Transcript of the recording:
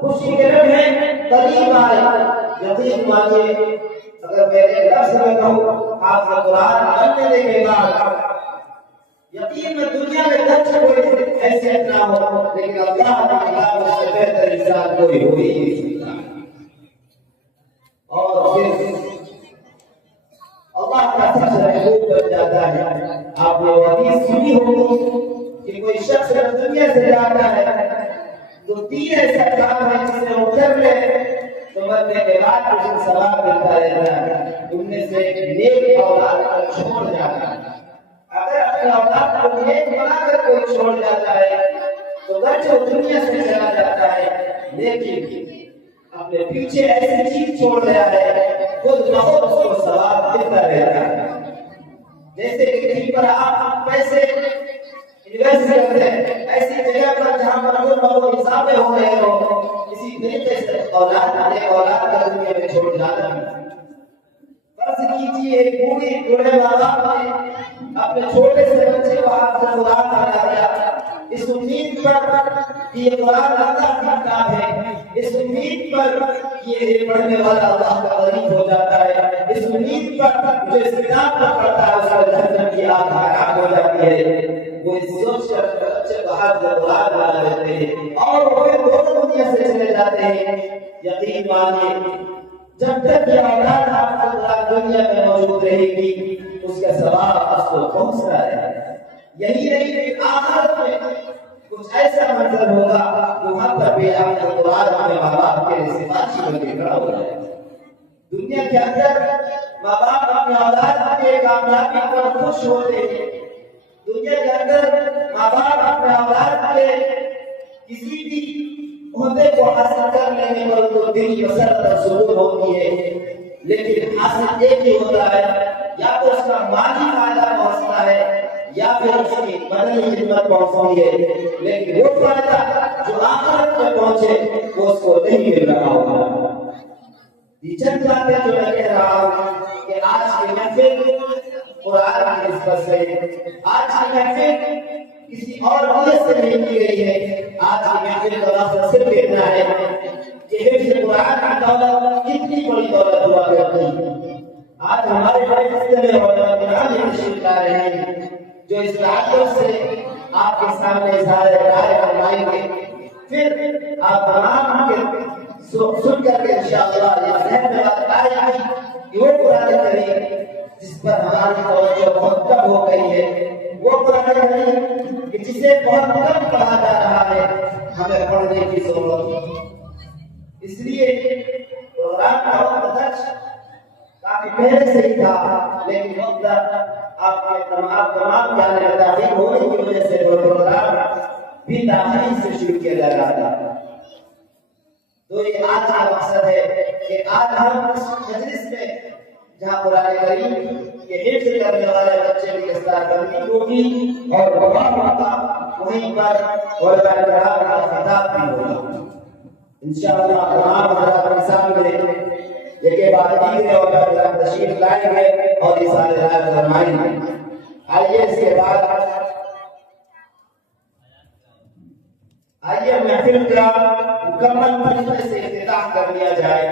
خوشی کے لمحے قریب آئے، یقین مانیے اگر میرے لفظ میں کہوں آپ کا قرآن بننے کے بعد یقین میں دنیا میں کچھ کوئی ایسے نہ ہو، لیکن اللہ تعالیٰ اس سے بہتر انسان کوئی ہو ہی نہیں سکتا۔ اور پھر اللہ کا سچ محبوب بن جاتا ہے۔ آپ نے حدیث سنی ہوگی کہ کوئی شخص جب دنیا سے جاتا ہے تو 3 ایسا کام ہے جسے وہ کر لے تو مرنے کے بعد اسے ثواب ملتا رہتا ہے۔ ان میں سے نیک اولاد کو چھوڑ جانا ہے۔ اگر اپنی اولاد کو نیک بنا کر کوئی چھوڑ جاتا ہے تو گرچہ وہ دنیا سے چلا جاتا ہے لیکن اپنے پیچھے ایسی چیز چھوڑ رہا ہے خود بہت اس کو ثواب ملتا رہتا ہے۔ جیسے کہ کہیں پر آپ پیسے انویسٹ کرتے ہیں ایسی جگہ پر جہاں پر بہت اضافے ہو رہے ہو، اسی طریقے سے اولاد کا دنیا میں چھوڑ جانا ہے۔ فرض کیجیے ایک بوڑھے ماں باپ نے اپنے چھوٹے سے بچے کو آپ سے قرآن پڑھا دیا، اس امید پر کہ یہ قرآن اللہ کی کتاب ہے، اس امید پر کہ یہ پڑھنے والا اللہ کا قریب ہو جاتا ہے، اس امید پر جو اس کتاب پر پڑھتا ہے اس کا جہنم کی آگ حرام ہو جاتی ہے۔ وہ اس سوچ کر بچے کو ہاتھ سے قرآن بنا لیتے ہیں اور وہ دونوں دنیا سے چلے جاتے ہیں۔ یقین مانیے جب تک یہ اولاد آپ کو دنیا میں موجود رہے گی اس کا ثواب اس کو پہنچتا ہے۔ یہی نہیں آخرت میں کچھ ایسا منظر ہوگا کہ وہاں پر بھی آپ کا قرآن اپنے ماں باپ کے سفارشی بن کے کھڑا ہو جائے گا۔ دنیا کے اندر ماں باپ اپنے اولاد کی کامیابی پر خوش ہوتے ہیں، دنیا کے اندر ماں باپ اپنے اولاد کے کسی بھی عہدے کو حاصل کر لینے پر تو دل کی مسرت اور سرور ہوتی ہے، لیکن حاصل ایک ہی ہوتا ہے، یا تو اس کا مالی فائدہ پہنچتا ہے یا پھر اس کی بدنی خدمت پہنچتی ہے، لیکن وہ فائدہ جو آخرت میں پہنچے وہ اس کو نہیں مل رہا ہوگا۔ یہ چند باتیں جو میں کہہ رہا ہوں کہ آج کی محفل قرآن کی نسبت سے، آج کی محفل کسی اور نیت سے نہیں کی گئی ہے، آج کی محفل کا مقصد صرف اتنا ہے کہ حفظ قرآن کی دولت کتنی بڑی دولت ہوا کرتی ہے۔ آج ہمارے بڑے حصے میں علماء کرام تشریف لا رہے ہیں جو اس تعلق سے آپ کے سامنے اظہار رائے فرمائیں گے، پھر آپ تمام کے سن کر کے انشاءاللہ یہ ذہن میں بات آئے گی کہ وہ قرآن کریم جس پر ہماری توجہ بہت کم ہو گئی ہے، وہ قرآن کریم کہ جسے بہت کم پڑھا جا رہا ہے، ہمیں پڑھنے کی ضرورت ہے۔ اس لیے پروگرام کا وقت کافی پہلے سے ہی تھا، لیکن وقت آپ کے تمام جانے مطابق ہونے کی وجہ سے پروگرام بھی تاخیر سے شروع کیا جا رہا تھا۔ تو یہ آج کا مقصد ہے کہ آج ہم اس مجلس میں جہاں قرآن کریم کے حفظ کرنے والے بچے کی دستار بندی ہوگی اور وہیں پر علماء کرام کا خطاب بھی ہوگا انشاءاللہ۔ تمام حضرات کے سامنے یہ بات دیگر اور تشریف لائیں گے اور اظہار رائے فرمائیں گے۔ آئیے اس کے بعد محفل کا مکمل طریقے سے افتتاح کر لیا جائے۔